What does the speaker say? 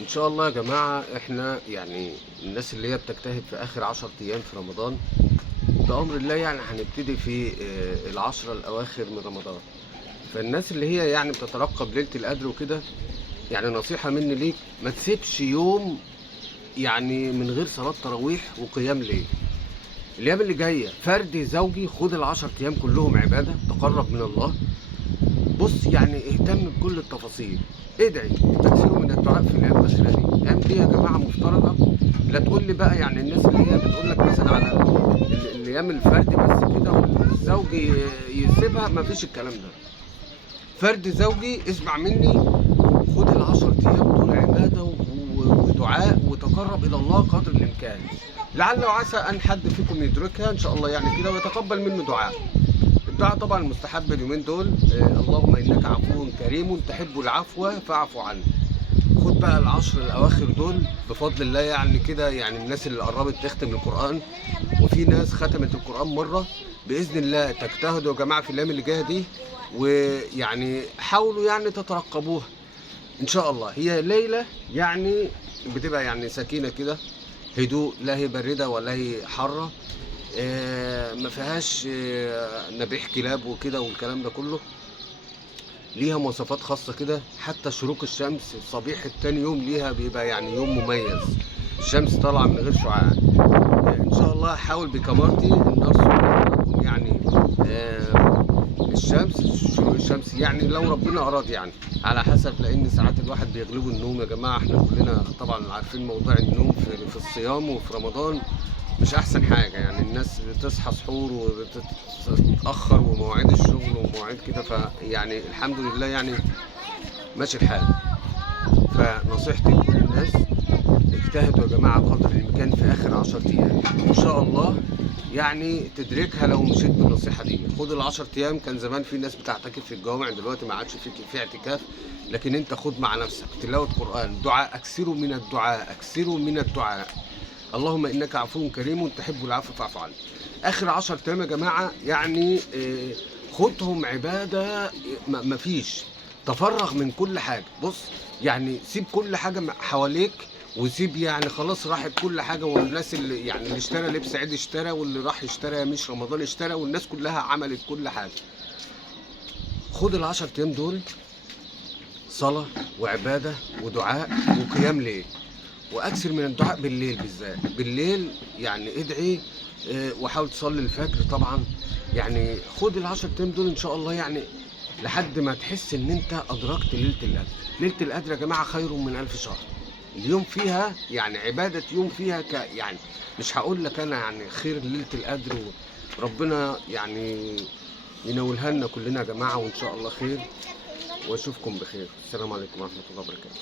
ان شاء الله يا جماعة احنا يعني الناس اللي هي بتجتهد في اخر 10 ايام في رمضان بأمر الله، يعني هنبتدي في العشرة الاواخر من رمضان. فالناس اللي هي يعني بتترقب ليلة القدر وكده، يعني نصيحة مني ليك: ما تسيبش يوم يعني من غير صلاة تراويح وقيام ليل. الايام اللي جاية فردي زوجي، خد العشر ايام كلهم عبادة تقرب من الله. بص يعني اهتم بكل التفاصيل، ادعي، اكثروا من الدعاء في الايام الاخيره دي. الايام دي يا جماعه مفترضه. لا تقول لي بقى يعني الناس اللي هي بتقول لك مثلا على الايام الفردي بس كده والزوج يسيبها، ما فيش الكلام ده. فرد زوجي اسمع مني، خد العشر ايام دول عباده ودعاء وتقرب الى الله قدر الامكان. لعل وعسى ان حد فيكم يدركها ان شاء الله يعني كده ويتقبل منه دعاء. الدعاء طبعا مستحب اليومين دول. اللهم انك عفو كريم تحب العفو فاعف عني. خد بقى العشر الاواخر دول بفضل الله يعني كده، يعني الناس اللي قربت تختم القران وفي ناس ختمت القران مره، باذن الله تجتهدوا يا جماعه في الايام اللي جايه دي، ويعني حاولوا يعني تترقبوها ان شاء الله. هي ليله يعني بتبقى يعني سكينه كده، هدوء، لا هي بارده ولا هي حاره. ما فيهاش نبيح كلاب وكده والكلام ده كله. ليها مواصفات خاصة كده، حتى شروق الشمس صبيح التاني يوم ليها بيبقى يعني يوم مميز. الشمس طالعة من غير شعاع. ان شاء الله حاول بكمارتي ان ارسل لكم يعني الشمس، شروق الشمس يعني لو ربنا اراد، يعني على حسب، لان ساعات الواحد بيغلبه النوم يا جماعة. احنا كلنا طبعا عارفين موضوع النوم في الصيام وفي رمضان مش احسن حاجه. يعني الناس بتصحى سحور وبتتاخر ومواعيد الشغل ومواعيد كده، فيعني الحمد لله يعني ماشي الحال. فنصيحتي لكل الناس: اجتهدوا يا جماعه قدر الامكان في اخر 10 ايام، ان شاء الله يعني تدركها لو مشيت بالنصيحه دي. خد العشر ايام. كان زمان في ناس بتعتكف في الجوامع، دلوقتي ما عادش في اعتكاف، لكن انت خد مع نفسك تلاوه قران، دعاء، اكثروا من الدعاء، اكثروا من الدعاء. اللهم انك عفو كريم تحب العفو فاعف عني. اخر 10 ايام يا جماعه يعني خدهم عباده. مفيش، تفرغ من كل حاجه. بص يعني سيب كل حاجه حواليك، وسيب يعني خلاص راحت كل حاجه. والناس اللي يعني اللي اشترى لبس عيد اشترى، واللي راح اشترى مش رمضان اشترى، والناس كلها عملت كل حاجه. خد العشر ايام دول صلاه وعباده ودعاء وقيام ليل، واكثر من الدعاء بالليل، بالذات بالليل يعني ادعي. وحاول تصلي الفجر طبعا. يعني خد العشر ايام دول ان شاء الله يعني لحد ما تحس ان انت ادركت ليله القدر. ليله القدر يا جماعه خير من 1000 شهر. اليوم فيها يعني عباده، يوم فيها يعني مش هقول لك انا يعني خير ليله القدر. وربنا يعني ينولها لنا كلنا يا جماعه، وان شاء الله خير. واشوفكم بخير. السلام عليكم ورحمه الله وبركاته.